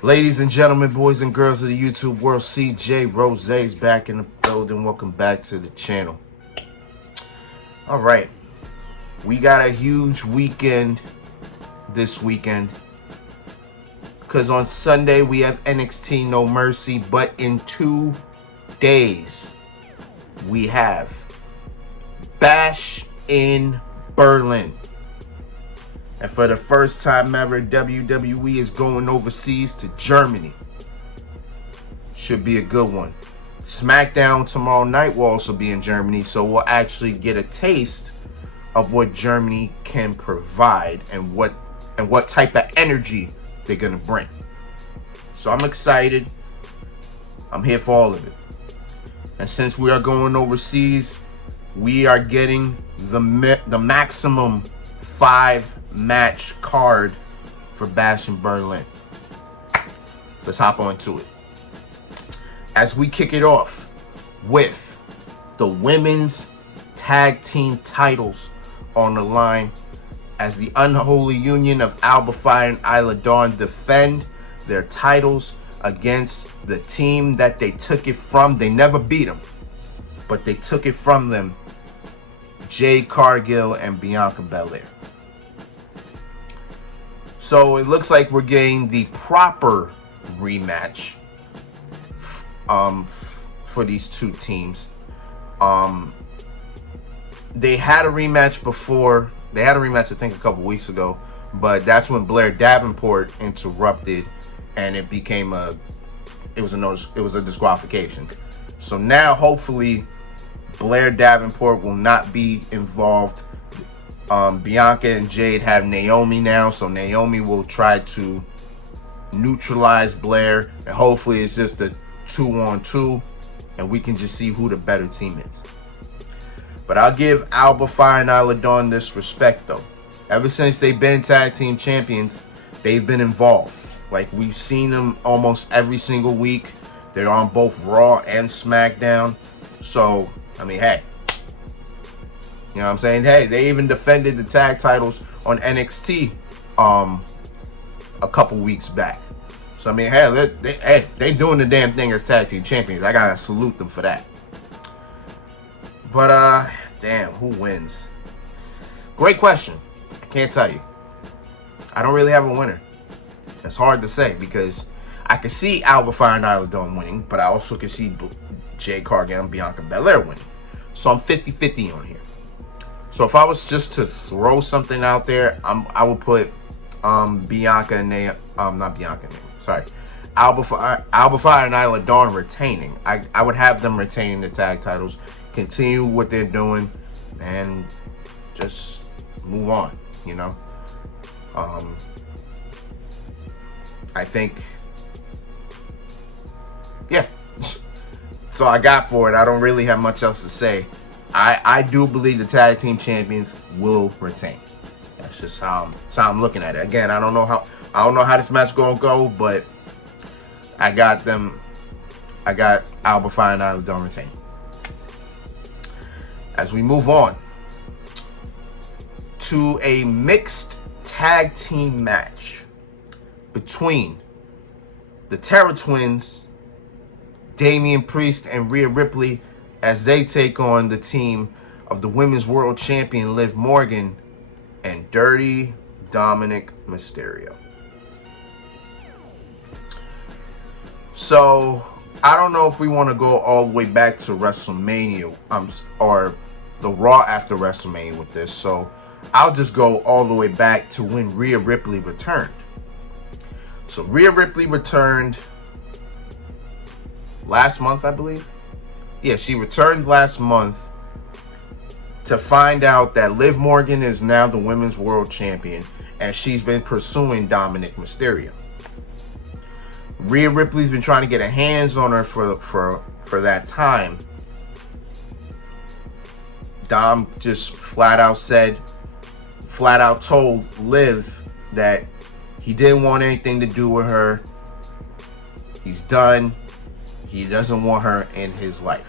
Ladies and gentlemen, boys and girls of the YouTube world, CJ Rose's back in the building. Welcome back to the channel. All right, we got a huge weekend this weekend because on Sunday we have NXT No Mercy, but in 2 days we have Bash in Berlin. And for the first time ever, WWE is going overseas to Germany. Should be a good one. SmackDown tomorrow night will also be in Germany, so we'll actually get a taste of what Germany can provide and what type of energy they're gonna bring. So I'm excited. I'm here for all of it. And since we are going overseas, we are getting the maximum 5-match card for Bash in Berlin. Let's hop on to it. As we kick it off with the women's tag team titles on the line, as the unholy union of Alba Fire and Isla Dawn defend their titles against the team that they took it from. They never beat them, but they took it from them, Jade Cargill and Bianca Belair. So it looks like we're getting the proper rematch for these two teams. They had a rematch before. They had a rematch, I think, a couple weeks ago, but that's when Blair Davenport interrupted, and it became it was a disqualification. So now, hopefully, Blair Davenport will not be involved. Bianca and Jade have Naomi now, so Naomi will try to neutralize Blair, and hopefully it's just a 2-on-2, and we can just see who the better team is. But I'll give Alba Fire and Isla Dawn this respect, though. Ever since they've been tag team champions, they've been involved. Like, we've seen them almost every single week. They're on both Raw and SmackDown. So, I mean, hey. You know what I'm saying? Hey, they even defended the tag titles on NXT a couple weeks back. So, I mean, hey, they doing the damn thing as tag team champions. I gotta salute them for that. But, damn, who wins? Great question. I can't tell you. I don't really have a winner. It's hard to say because I could see Alba Fire and Isla Dawn winning, but I also could see Jade Cargill and Bianca Belair winning. So I'm 50-50 on here. So if I was just to throw something out there, I would put Bianca and Alba Fire and Isla Dawn retaining. I would have them retaining the tag titles, continue what they're doing, and just move on, you know. I think, yeah. So I got for it. I don't really have much else to say. I do believe the tag team champions will retain. That's just how I'm looking at it. Again, I don't know how this match gonna go, but I got them. I got Alba Fire and Isla Dawn retain. As we move on to a mixed tag team match between the Terror Twins, Damian Priest and Rhea Ripley, as they take on the team of the Women's World Champion Liv Morgan and Dirty Dominic Mysterio. So I don't know if we want to go all the way back to WrestleMania or the Raw after WrestleMania with this. So I'll just go all the way back to when Rhea Ripley returned. So Rhea Ripley returned last month, I believe. Yeah, she returned last month to find out that Liv Morgan is now the Women's World Champion, and she's been pursuing Dominic Mysterio. Rhea Ripley's been trying to get her hands on her for that time. Dom just flat out told Liv that he didn't want anything to do with her. He's done. He doesn't want her in his life.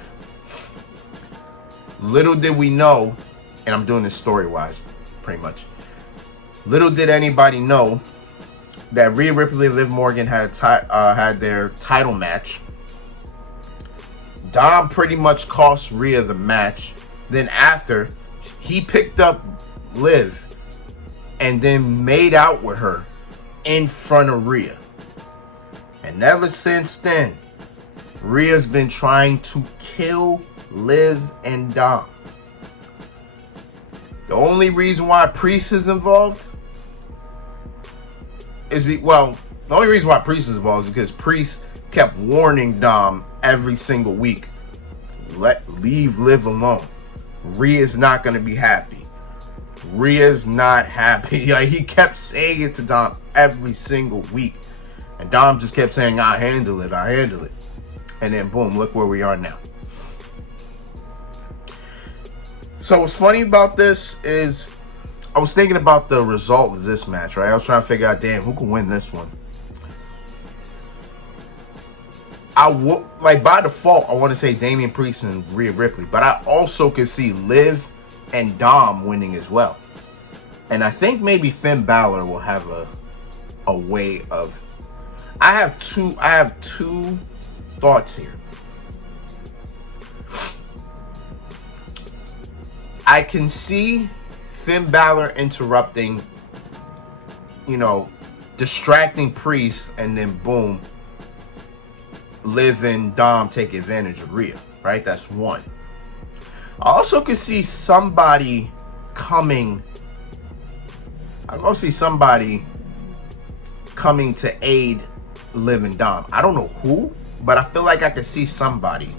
Little did we know, and I'm doing this story-wise, pretty much. Little did anybody know that Rhea Ripley and Liv Morgan had had their title match. Dom pretty much cost Rhea the match. Then after, he picked up Liv and then made out with her in front of Rhea. And ever since then, Rhea's been trying to kill Liv and Dom. The only reason why Priest is involved is the only reason why Priest is involved is because Priest kept warning Dom every single week, leave Liv alone. Rhea's not gonna be happy. Rhea's not happy. Like, he kept saying it to Dom every single week, and Dom just kept saying, "I handle it, I handle it." And then boom, look where we are now. So what's funny about this is, I was thinking about the result of this match, right? I was trying to figure out, damn, who can win this one? By default, I want to say Damian Priest and Rhea Ripley, but I also could see Liv and Dom winning as well. And I think maybe Finn Balor will have a way of. I have two thoughts here. I can see Finn Balor interrupting, distracting Priest, and then boom, Liv and Dom take advantage of Rhea, right? That's one. I also could see somebody coming. I can also see somebody coming to aid Liv and Dom. I don't know who, but I feel like I could see somebody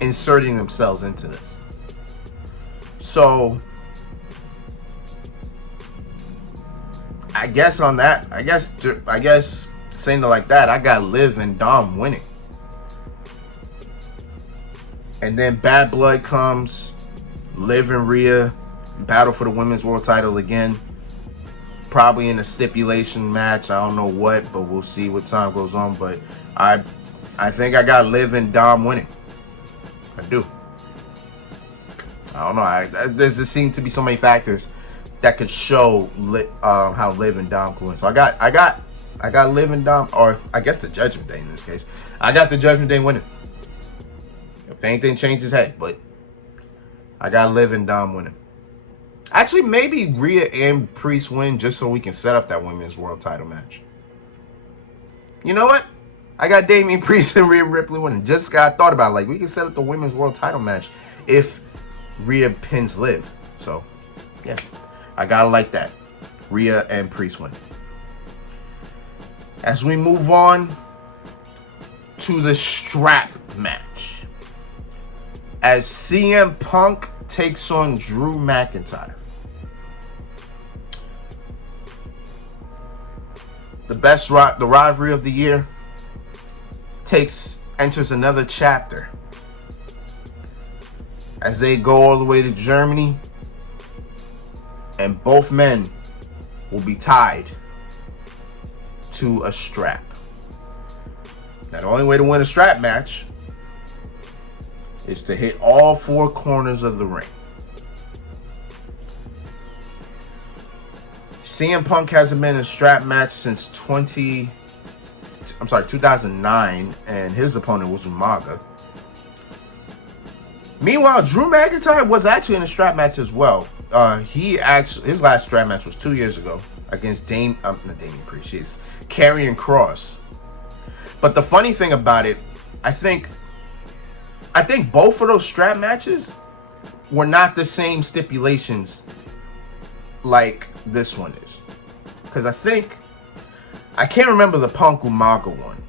inserting themselves into this. So I guess saying it like that, I got Liv and Dom winning. And then Bad Blood comes, Liv and Rhea battle for the women's world title again. Probably in a stipulation match. I don't know what, but we'll see what time goes on. But I think I got Liv and Dom winning. I do. I don't know. There's just seem to be so many factors that could show how Liv and Dom could win. So I got Liv and Dom, or I guess the Judgment Day in this case. I got the Judgment Day winning. If anything changes, hey, but I got Liv and Dom winning. Actually, maybe Rhea and Priest win just so we can set up that women's world title match. You know what? I got Damian Priest and Rhea Ripley winning. Just got thought about, like, we can set up the women's world title match if Rhea pins Liv. So, yeah, I gotta like that. Rhea and Priest win. As we move on to the strap match, as CM Punk takes on Drew McIntyre. The rivalry of the year enters another chapter as they go all the way to Germany, and both men will be tied to a strap. Now, the only way to win a strap match is to hit all four corners of the ring. CM Punk hasn't been in a strap match since 2009, and his opponent was Umaga. Meanwhile, Drew McIntyre was actually in a strap match as well. His last strap match was 2 years ago against Karrion Kross. But the funny thing about it, I think both of those strap matches were not the same stipulations like this one is. Because I can't remember the Punk Umaga one.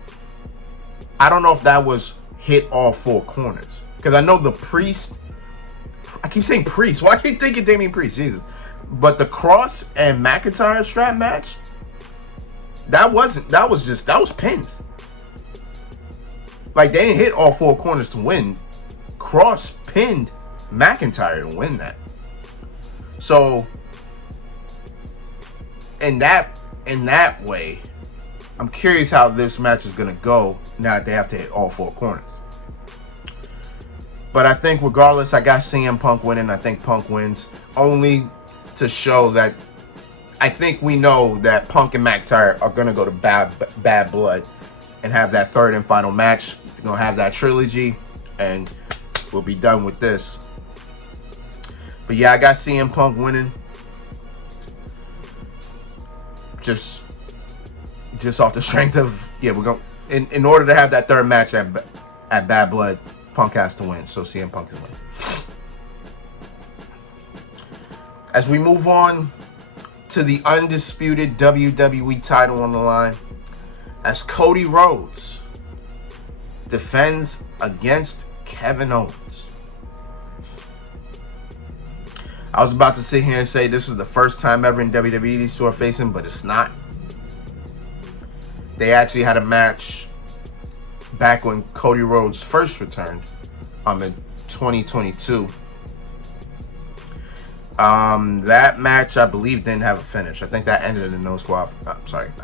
I don't know if that was hit all four corners. Because I know the Priest, I keep saying Priest. Well, I keep thinking Damian Priest, Jesus. But the Cross and McIntyre strap match, that was pins. Like, they didn't hit all four corners to win. Cross pinned McIntyre to win that. So, in that way, I'm curious how this match is going to go now that they have to hit all four corners. But I think regardless, I got CM Punk winning. I think Punk wins only to show that I think we know that Punk and McIntyre are going to go to Bad Blood and have that third and final match. We're going to have that trilogy, and we'll be done with this. But yeah, I got CM Punk winning. Just off the strength of, yeah, we're going in order to have that third match at Bad Blood, Punk has to win. So CM Punk can win. As we move on to the undisputed WWE title on the line, as Cody Rhodes defends against Kevin Owens. I was about to sit here and say this is the first time ever in WWE these two are facing, but it's not. They actually had a match back when Cody Rhodes first returned in 2022. That match, I believe, didn't have a finish. I think that ended in I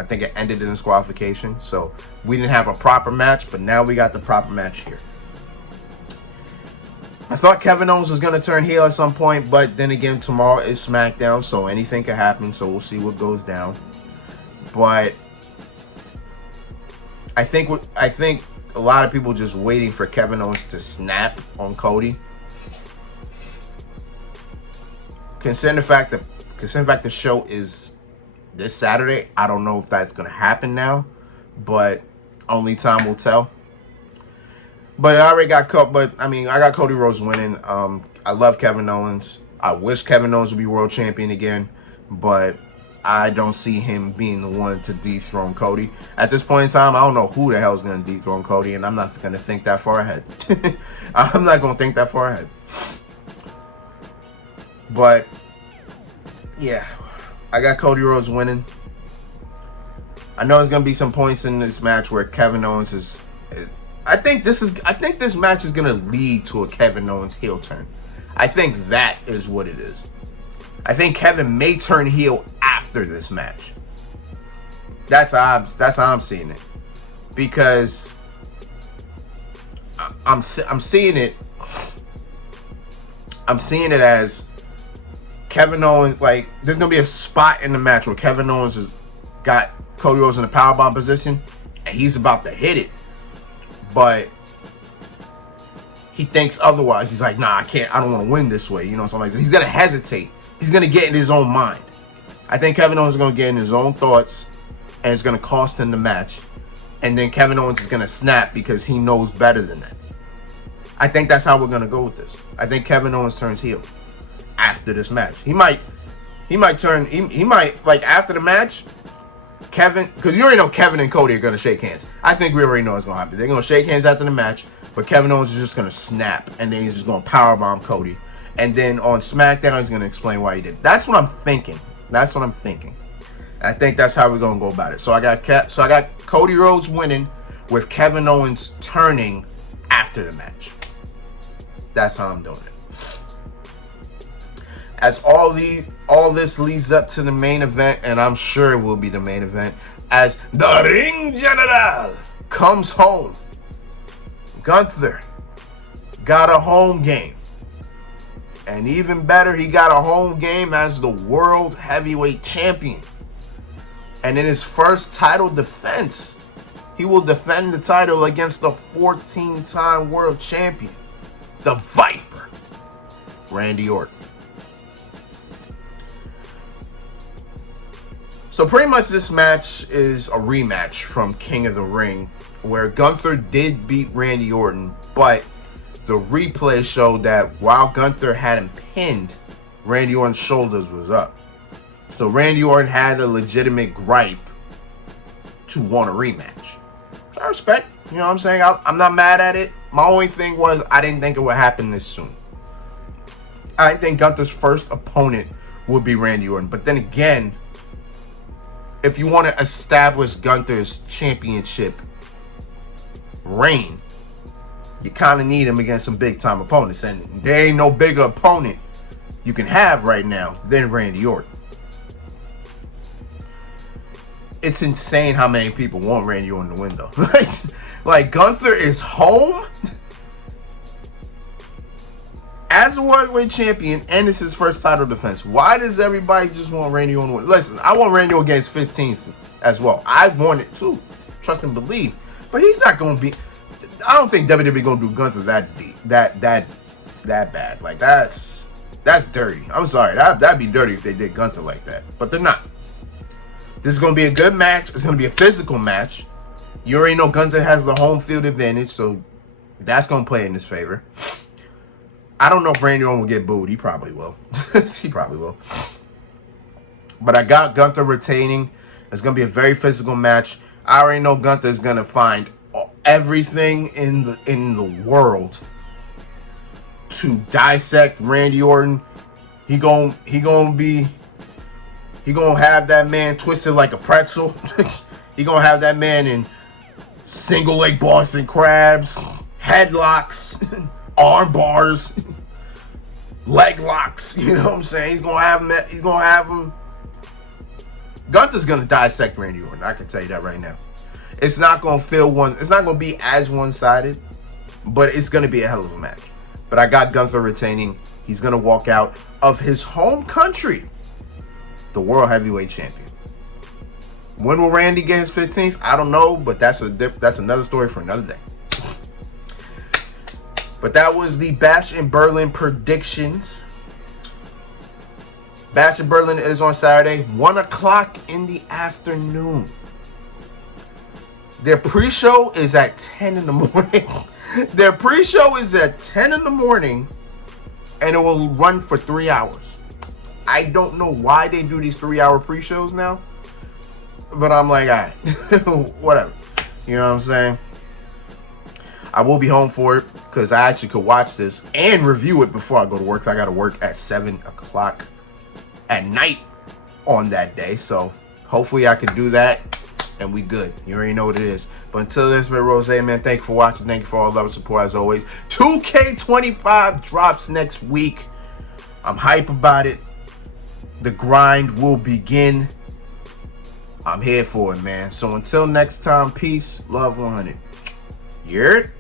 think it ended in disqualification. So we didn't have a proper match, but now we got the proper match here. I thought Kevin Owens was going to turn heel at some point, but then again, tomorrow is SmackDown, so anything could happen. So we'll see what goes down. But I think a lot of people just waiting for Kevin Owens to snap on Cody. Considering the fact the show is this Saturday, I don't know if that's going to happen now, but only time will tell. But I got Cody Rhodes winning. I love Kevin Owens. I wish Kevin Owens would be world champion again, but I don't see him being the one to dethrone Cody. At this point in time, I don't know who the hell is going to dethrone Cody, and I'm not going to think that far ahead. I'm not going to think that far ahead. But yeah, I got Cody Rhodes winning. I know there's gonna be some points in this match where Kevin Owens is. I think this match is gonna lead to a Kevin Owens heel turn. I think that is what it is. I think Kevin may turn heel after this match. That's how I'm seeing it, because I'm seeing it. I'm seeing it as Kevin Owens, like, there's going to be a spot in the match where Kevin Owens has got Cody Rhodes in a powerbomb position, and he's about to hit it. But he thinks otherwise. He's like, nah, I don't want to win this way. You know, something like that. He's going to hesitate. He's going to get in his own mind. I think Kevin Owens is going to get in his own thoughts, and it's going to cost him the match. And then Kevin Owens is going to snap because he knows better than that. I think that's how we're going to go with this. I think Kevin Owens turns heel after this match. He might like after the match, Kevin, because you already know Kevin and Cody are going to shake hands. I think we already know what's going to happen. They're going to shake hands after the match, but Kevin Owens is just going to snap, and then he's just going to powerbomb Cody. And then on SmackDown, he's going to explain why he did. That's what I'm thinking. I think that's how we're going to go about it. So I got Cody Rhodes winning with Kevin Owens turning after the match. That's how I'm doing it. As all this leads up to the main event, and I'm sure it will be the main event, as the Ring General comes home. Gunther got a home game. And even better, he got a home game as the World Heavyweight Champion. And in his first title defense, he will defend the title against the 14-time World Champion, the Viper, Randy Orton. So pretty much this match is a rematch from King of the Ring, where Gunther did beat Randy Orton, but the replay showed that while Gunther had him pinned, Randy Orton's shoulders was up. So Randy Orton had a legitimate gripe to want a rematch. Which I respect. You know what I'm saying? I'm not mad at it. My only thing was I didn't think it would happen this soon. I didn't think Gunther's first opponent would be Randy Orton. But then again, if you want to establish Gunther's championship reign, you kind of need him against some big-time opponents. And there ain't no bigger opponent you can have right now than Randy Orton. It's insane how many people want Randy Orton to win, though. Like Gunther is home as the World Heavyweight Champion, and it's his first title defense. Why does everybody just want Randy Orton to win? Listen, I want Randy Orton against 15th as well. I want it too. Trust and believe. But he's not going to be... I don't think WWE going to do Gunther that bad. Like, that's dirty. I'm sorry. That'd be dirty if they did Gunther like that. But they're not. This is going to be a good match. It's going to be a physical match. You already know Gunther has the home field advantage, so that's going to play in his favor. I don't know if Randy Orton will get booed. He probably will. He probably will. But I got Gunther retaining. It's going to be a very physical match. I already know Gunther is going to find everything in the world to dissect Randy Orton. He gonna have that man twisted like a pretzel. He gonna have that man in single leg Boston crabs, headlocks, arm bars, leg locks. You know what I'm saying? He's gonna have him. Gunther's gonna dissect Randy Orton. I can tell you that right now. It's not gonna It's not gonna be as one-sided, but it's gonna be a hell of a match. But I got Gunther retaining. He's gonna walk out of his home country, the World Heavyweight Champion. When will Randy get his 15th? I don't know, but that's another story for another day. But that was the Bash in Berlin predictions. Bash in Berlin is on Saturday, 1 o'clock in the afternoon. Their pre-show is at 10 in the morning. Their pre-show is at 10 in the morning, and it will run for 3 hours. I don't know why they do these 3-hour pre-shows now, but I'm like, all right, whatever. You know what I'm saying? I will be home for it because I actually could watch this and review it before I go to work. I got to work at 7 o'clock at night on that day, so hopefully I can do that. And we good. You already know what it is. But until then, it's been Rose, man. Thank you for watching. Thank you for all the love and support as always. 2K25 drops next week. I'm hype about it. The grind will begin. I'm here for it, man. So until next time, peace, love 100. You heard?